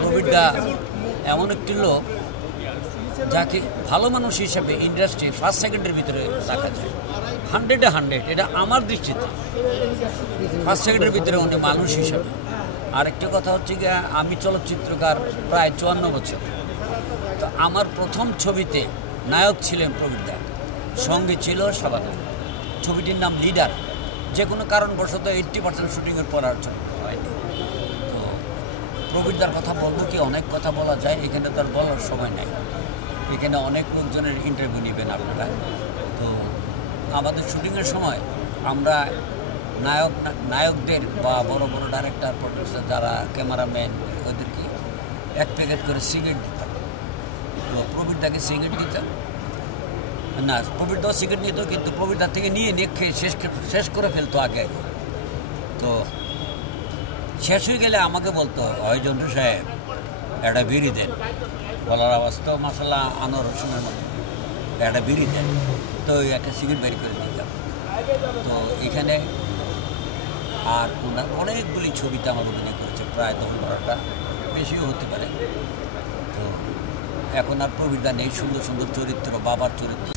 প্রবীরদা এমন একটি লোক যাকে ভালো মানুষ হিসাবে ইন্ডাস্ট্রি ফার্স্ট সেকেন্ডের ভিতরে রাখা যায় 100-এ 100, এটা আমার দৃষ্টিতে ফার্স্ট সেকেন্ডের ভিতরে উনি মানুষ হিসাবে। আরেকটা কথা হচ্ছে গিয়ে আমি চলচ্চিত্রকার প্রায় 54 বছর, তো আমার প্রথম ছবিতে নায়ক ছিলেন প্রবীরদা, সঙ্গে ছিল শাবানা। ছবিটির নাম লিডার। যে কোনো কারণবশত 80% শুটিংয়ের পর আর হয়নি। তো প্রবীরদার কথা বলবো কি, অনেক কথা বলা যায়, এখানে তার বলার সময় নেই। এখানে অনেক লোকজনের ইন্টারভিউ নেবেন আপনারা। তো আমাদের শুটিংয়ের সময় আমরা নায়কদের বা বড় বড় ডাইরেক্টর, প্রডিউসার, যারা ক্যামেরাম্যান, ওদেরকে 1 প্যাকেট করে সিগারেট দিতাম। তো প্রবীরদাকে সিগারেট দিতাম না, প্রবীরদাও সিগারেট নিত, কিন্তু প্রবীরদার থেকে নিয়ে খেয়ে শেষ করে ফেলতো আগে। তো শেষ হয়ে গেলে আমাকে বলতো, হয় জন্টু সাহেব একটা বিড়ি দেন। বলার আওয়াজ তো মাসাল্লাহ আনোয়ার হোসেনের মতো, একটা বিড়ি দেন। তো একটা সিগারেট বের করে দিতাম। তো এখানে আর ওনার অনেকগুলি ছবিতে আমার অভিনয় করেছে, প্রায় 10-12টা, বেশিও হতে পারে। তো এখন আর প্রবীরদা নেই। সুন্দর সুন্দর চরিত্র, বাবার চরিত্র,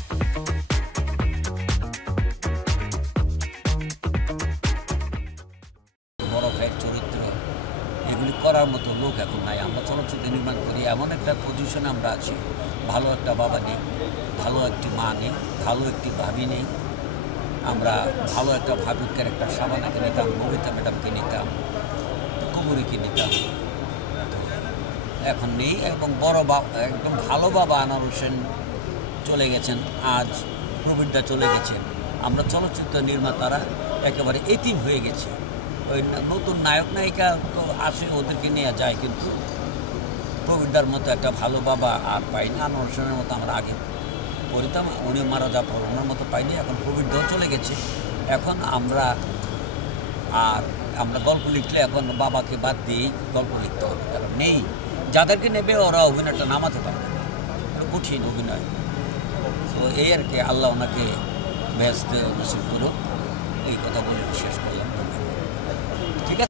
বড় ভাইয়ের চরিত্র, এগুলি করার মতো লোক এখন নাই। আমরা চলচ্চিত্র নির্মাণ করি, এমন একটা পজিশনে আমরা আছি, ভালো একটা বাবা নেই, ভালো একটি মা নেই, ভালো একটি ভাবি নেই। আমরা ভালো একটা ভাবির ক্যারেক্টার শাবানাকে নিতাম, ববিতা ম্যাডামকে নিতাম, কুমুরিকে নিতাম, এখন নেই। এবং বড় একদম ভালো বাবা আনোয়ার হোসেন চলে গেছেন, আজ প্রবীরদা চলে গেছেন। আমরা চলচ্চিত্র নির্মাতারা একেবারে এতিম হয়ে গেছে। ওই নতুন নায়ক নায়িকা তো আসে, ওদেরকে নেওয়া যায়, কিন্তু প্রবীরদার মতো একটা ভালো বাবা আর পাইনি। আনোয়ার হোসেনের মতো আমরা আগে পড়িতাম, উনি মারা যাওয়ার পর ওনার মতো পাইনি। এখন প্রবীরদাও চলে গেছে। এখন আমরা গল্প লিখলে এখন বাবাকে বাদ দিয়েই গল্প লিখতে হবে, কারণ নেই। যাদেরকে নেবে ওরা অভিনয়টা নামাতে পারবে না, কঠিন অভিনয়। তো এই আর কি, আল্লাহ ওনাকে বেহেশতে নসিব করুক, এই কথা বলে শেষ করলাম।